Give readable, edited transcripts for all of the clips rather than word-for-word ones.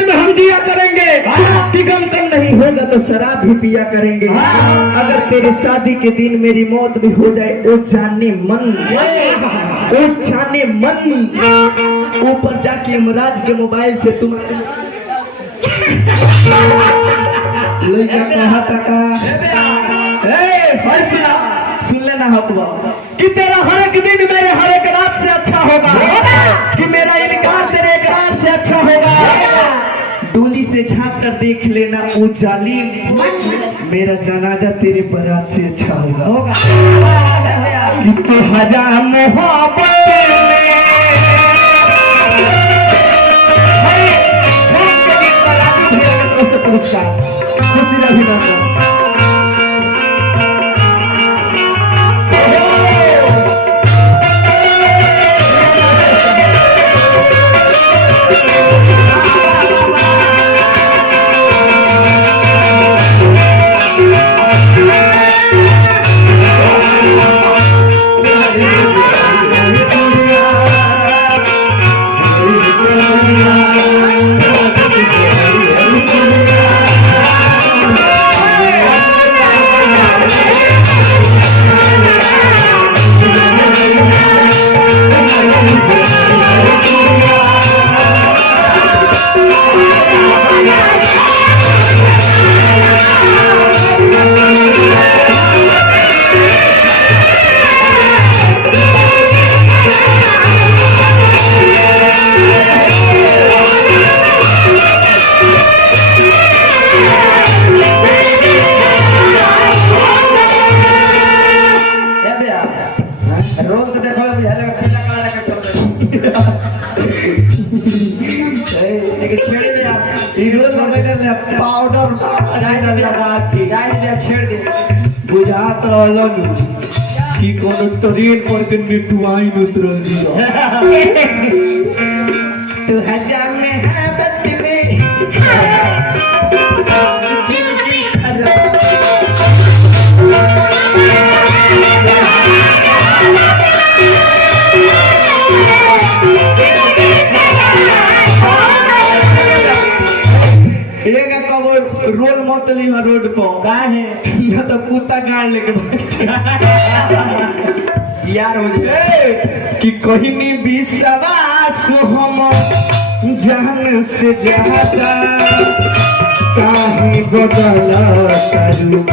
में हम दिया करेंगे कि गम कम नहीं होगा तो शराब भी पिया करेंगे। अगर तेरे शादी के दिन मेरी मौत भी हो जाए ओ जाने मन ऊपर जाके यमराज के मोबाइल से तुम लड़का कहा टका सुन लेना हो कि तेरा हर एक दिन मेरे हर एक रात से अच्छा होगा, कि मेरा इनकार तेरे इकरार से अच्छा होगा। डोली से झांक कर देख लेना ओ जालिम, मेरा जनाजा तेरे बारात से अच्छा होगा। कि तो हजार मोहब्बत पुरस्कार खुशी रही पाउडर बुझात रहलन कि कोनो ट्रेन पर के मिठुआई उतरल तो हजार में है बत्ती में रोड मत ली रोड पर है तो कुत्ता गाड़ लेके यार हो जाए कि कहीं नहीं विश्वास हम जान से ज्यादा काहे बदल करूं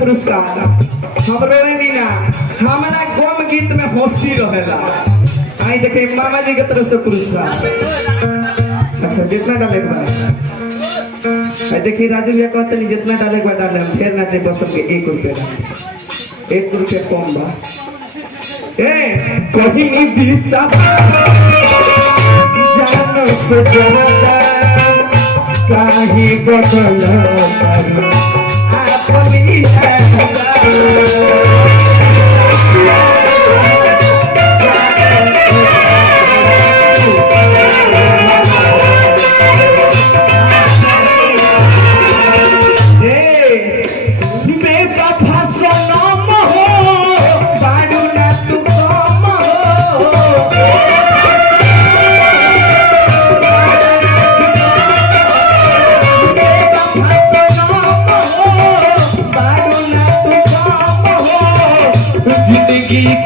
पुरस्कार हम रोएंगे ना, हमारा गम गीत में हंसी रहेला। आई देखे मामा जी की तरफ से पुरस्कार। अच्छा जितना डाले देखिए राजू भैया कहते नहीं जितना डाले डाले हम फिर नाचे बस के 1 रुपया कम बा कहीं भी सब जानो से ज्यादा काहे बदल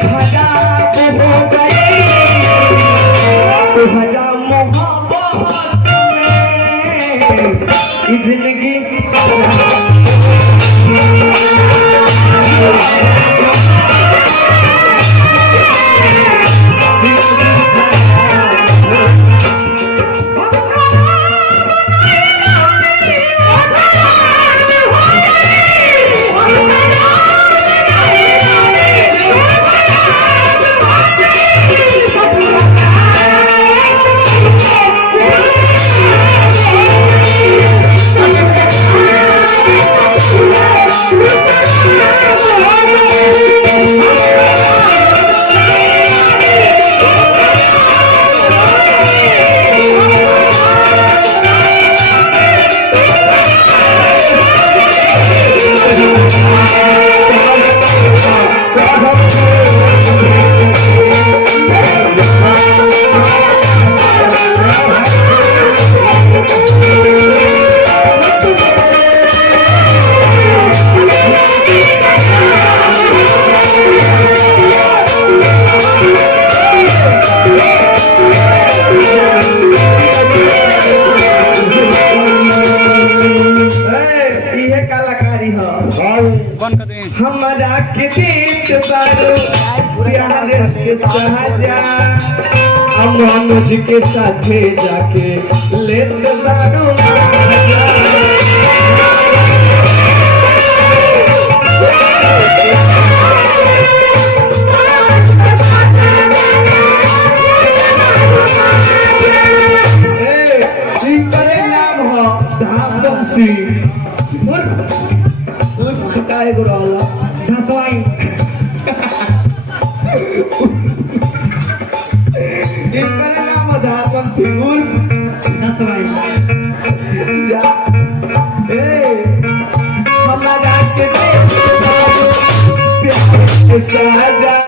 खराब हो गई तुम्हारा मोहब्बत में जिंदगी हमारा के देत बारो प्यार के सहजा मनोज के साथे जाके लेत बारो हमारा के